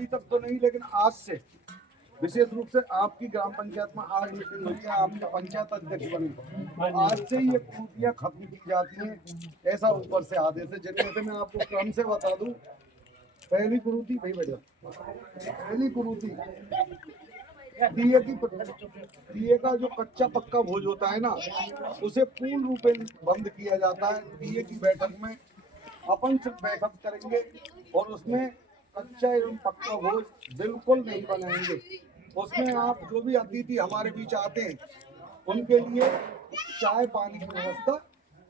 अभी तक तो नहीं, लेकिन आज से विशेष रूप से आपकी ग्राम पंचायत में आज मीटिंग हुई है, आपके पंचायत अध्यक्ष बने, आज से ये कुरीतियां खत्म की जाती हैं, ऐसा ऊपर से आदेश है। जिनमें मैं आपको क्रम से बता दूं, पहली कुरीति भाई बेटा, पहली कुरीति दिए का जो कच्चा पक्का भोज होता है ना, उसे पूर्ण रूप में बंद किया जाता है। दिए की बैठक में अपन सिर्फ बैठक करेंगे और उसमें कच्चा एवं पक्का भोज बिल्कुल नहीं बनाएंगे। उसमें आप जो भी अतिथि हमारे बीच आते हैं उनके लिए चाय पानी की व्यवस्था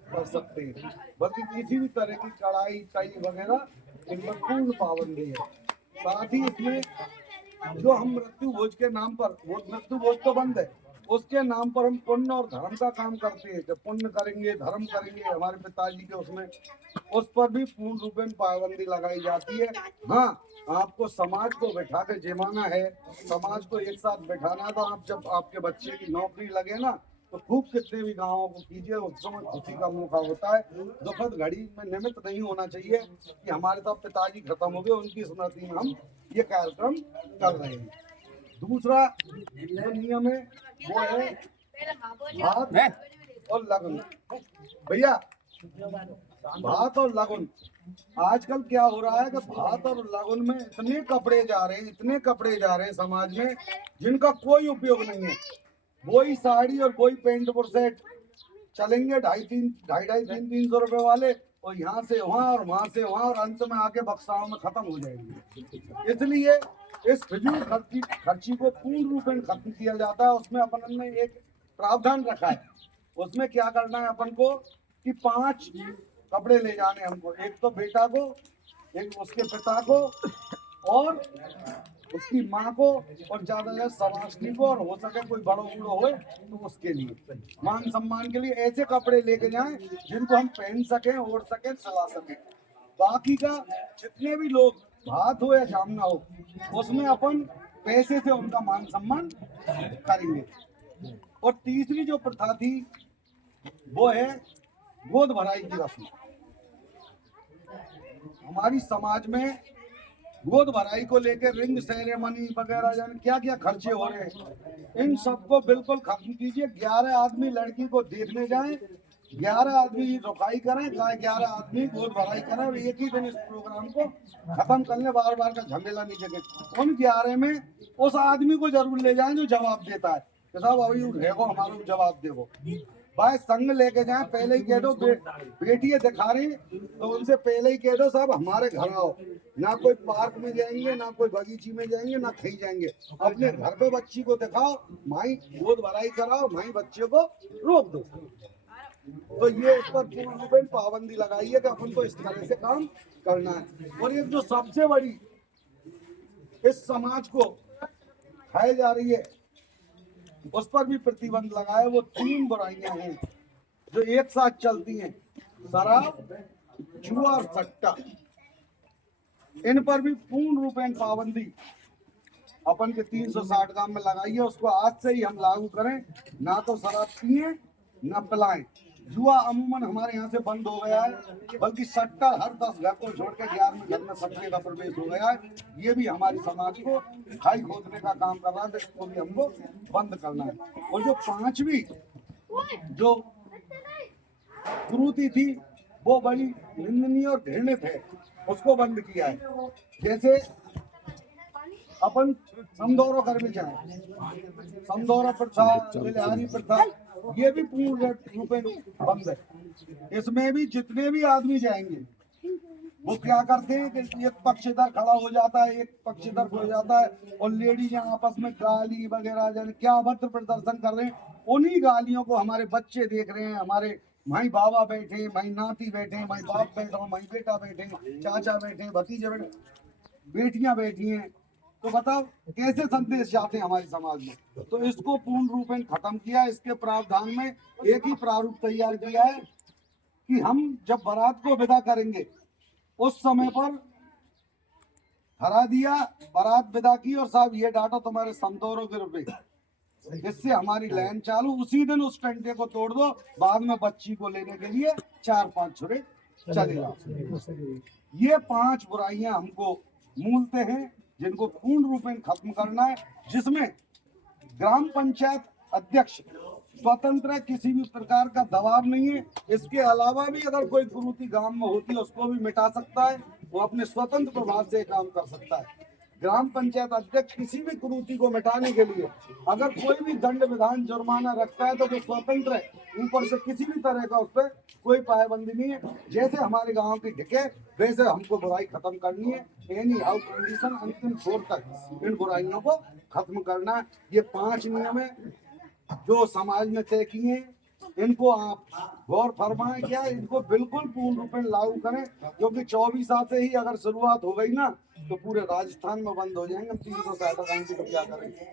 कर सकते हैं, बल्कि किसी भी तरह की कढ़ाई तई वगैरह इनमें पूर्ण पाबंदी है। साथ ही इसमें जो हम मृत्यु भोज के नाम पर, वो मृत्यु भोज तो बंद है, उसके नाम पर हम पुण्य और धर्म का काम करते हैं। जब पुण्य करेंगे, धर्म करेंगे हमारे पिताजी के, उसमें उस पर भी पूर्ण रूप में पाबंदी लगाई जाती है। हाँ, आपको समाज को बैठा के जमाना है, समाज को एक साथ बैठाना है, तो आप जब आपके बच्चे की नौकरी लगे ना, तो खूब कितने भी गाँवों को कीजिए, उस समय खुशी का मौका होता है। दुखद घड़ी में निमित्त नहीं होना चाहिए कि हमारे साथ पिताजी खत्म हो गए, उनकी स्मृति में हम ये कार्यक्रम कर रहे हैं। दूसरा जो नियम है वो है भात और लगन। भैया, भात और लगन, आजकल क्या हो रहा है कि भात और लगन में इतने कपड़े जा रहे हैं, इतने कपड़े जा रहे हैं समाज में, जिनका कोई उपयोग नहीं है। वही साड़ी और वही पेंट पर सेट चलेंगे, ढाई तीन सौ रुपए वाले, और यहाँ से वहाँ और वहाँ से वहाँ, और अंत में आके बक्साओं में खत्म हो जाएंगे। इसलिए इस फिजूल खर्ची को पूर्ण रूप में खत्म किया जाता है। उसमें अपन ने एक प्रावधान रखा है, उसमें क्या करना है अपन को कि 5 कपड़े ले जाने हमको, एक तो बेटा को, एक उसके पिता को, और उसकी माँ को, और ज्यादा सवासनी को, और हो सके कोई बड़ो बूढ़ो हो तो उसके लिए मान सम्मान के लिए ऐसे कपड़े लेके जाएं जिनको हम पहन सकें, ओढ़ सकें, चला सकें। बाकी का जितने भी लोग भात हो या जामना हो, उसमें अपन पैसे से उनका मान सम्मान करेंगे। और तीसरी जो प्रथा थी वो है गोद भराई की रस्म। हमारी समाज में गोद भराई को लेकर रिंग सेरेमनी वगैरह जाने क्या क्या खर्चे हो रहे हैं, इन सबको बिल्कुल खत्म कीजिए। 11 आदमी लड़की को देखने जाएं, 11 आदमी रुकाई करें, 11 आदमी गोद भराई करें, और एक ही दिन इस प्रोग्राम को खत्म कर ले, बार बार का झमेला नहीं देंगे। उन 11 में उस आदमी को जरूर ले जाएं जो जवाब देता है कि साहब अभी रहेगो हमारा जवाब देगो। भाई संग लेके जाए, पहले ही कह दो बेटी दिखा रही तो उनसे पहले ही कह दो साहब हमारे घर आओ। ना कोई पार्क में जाएंगे, ना कोई बगीची में जाएंगे, ना कहीं जाएंगे, अपने घर पे बच्ची को दिखाओ, माई गोद भराई कराओ, माई बच्चे को रोक दो। तो ये इस पर पूर्ण रूप में पाबंदी लगाई है कि अपन को इस तरह से काम करना है। और एक जो सबसे बड़ी इस समाज को खाई जा रही है, उस पर भी प्रतिबंध लगाए। वो 3 बुराइयां हैं जो एक साथ चलती हैं, शराब, जुआ और सट्टा। इन पर भी पूर्ण रूप में पाबंदी अपन के 360 गांव में लगाई है। उसको आज से ही हम लागू करें, ना तो शराब पिए ना पिलाएं। जुआ अमूमन हमारे यहाँ से बंद हो गया है, बल्कि सट्टा हर 10 घर को छोड़ के 11वें घर में सट्टे का प्रवेश हो गया है। ये भी हमारी समाज को खाई खोदने का काम कर रहा है, इसको भी हमको बंद करना है। और जो 5वीं जो कुरीति थी वो बड़ी निंदनीय और घृणित है, उसको बंद किया है। जैसे अपन समदौरा कर में जाए, समदौरा प्रथा, बिलहारी प्रथा, ये भी पूर्ण रूप में बंद है। इसमें भी जितने भी आदमी जाएंगे वो क्या करते हैं कि एक पक्षधर खड़ा हो जाता है, एक पक्षधर हो जाता है, और लेडीज आपस में गाली वगैरह जाने क्या अभद्र प्रदर्शन कर रहे हैं। उन्हीं गालियों को हमारे बच्चे देख रहे हैं, हमारे माई बाबा बैठे, माई नाती बैठे, माई बाप बैठा, माई बेटा बैठे, चाचा बैठे, भतीजे बैठे, बेटियां बैठी हैं। तो बताओ कैसे संदेश जाते हैं हमारे समाज में। तो इसको पूर्ण रूप में खत्म किया। इसके प्रावधान में एक ही प्रारूप तैयार किया है कि हम जब बारात को विदा करेंगे उस समय पर हरा दिया, बारात विदा की, और साहब ये डाटा तुम्हारे समदौरों के रुपए, इससे हमारी लाइन चालू। उसी दिन उस टंटे को तोड़ दो, बाद में बच्ची को लेने के लिए 4-5 छुरे चले जाओ। ये 5 बुराइयां हमको मूलते हैं जिनको पूर्ण रूपेण खत्म करना है, जिसमें ग्राम पंचायत अध्यक्ष स्वतंत्र है, किसी भी प्रकार का दबाव नहीं है। इसके अलावा भी अगर कोई कुरीति गांव में होती है उसको भी मिटा सकता है, वो अपने स्वतंत्र प्रभाव से काम कर सकता है। ग्राम पंचायत अध्यक्ष किसी भी कुरीति को मिटाने के लिए अगर कोई भी दंड विधान जुर्माना रखता है तो जो स्वतंत्र है, ऊपर से किसी भी तरह का उस पर कोई पाबंदी नहीं है। जैसे हमारे गांव की ढिके वैसे हमको बुराई खत्म करनी है, एनी हाउ कंडीशन अंतिम छोर तक इन बुराइयों को खत्म करना है। ये 5 नियम है जो समाज ने तय किए हैं, इनको आप गौर फरमाएं, क्या इनको बिल्कुल पूर्ण रूप में लागू करें, क्योंकि 24 से ही अगर शुरुआत हो गई ना तो पूरे राजस्थान में बंद हो जाएंगे। हम 360 आंटी को क्या करेंगे।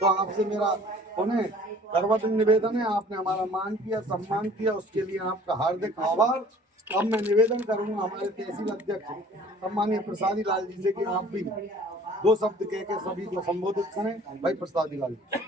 तो आपसे मेरा उन्हें करवत निवेदन है, आपने हमारा मान किया, सम्मान किया, उसके लिए आपका हार्दिक आभार। अब मैं निवेदन करूंगा हमारे तहसील अध्यक्ष सम्मानीय प्रसादी लाल जी से कि आप भी 2 शब्द कह के सभी को संबोधित करें। भाई प्रसादी लाल जी।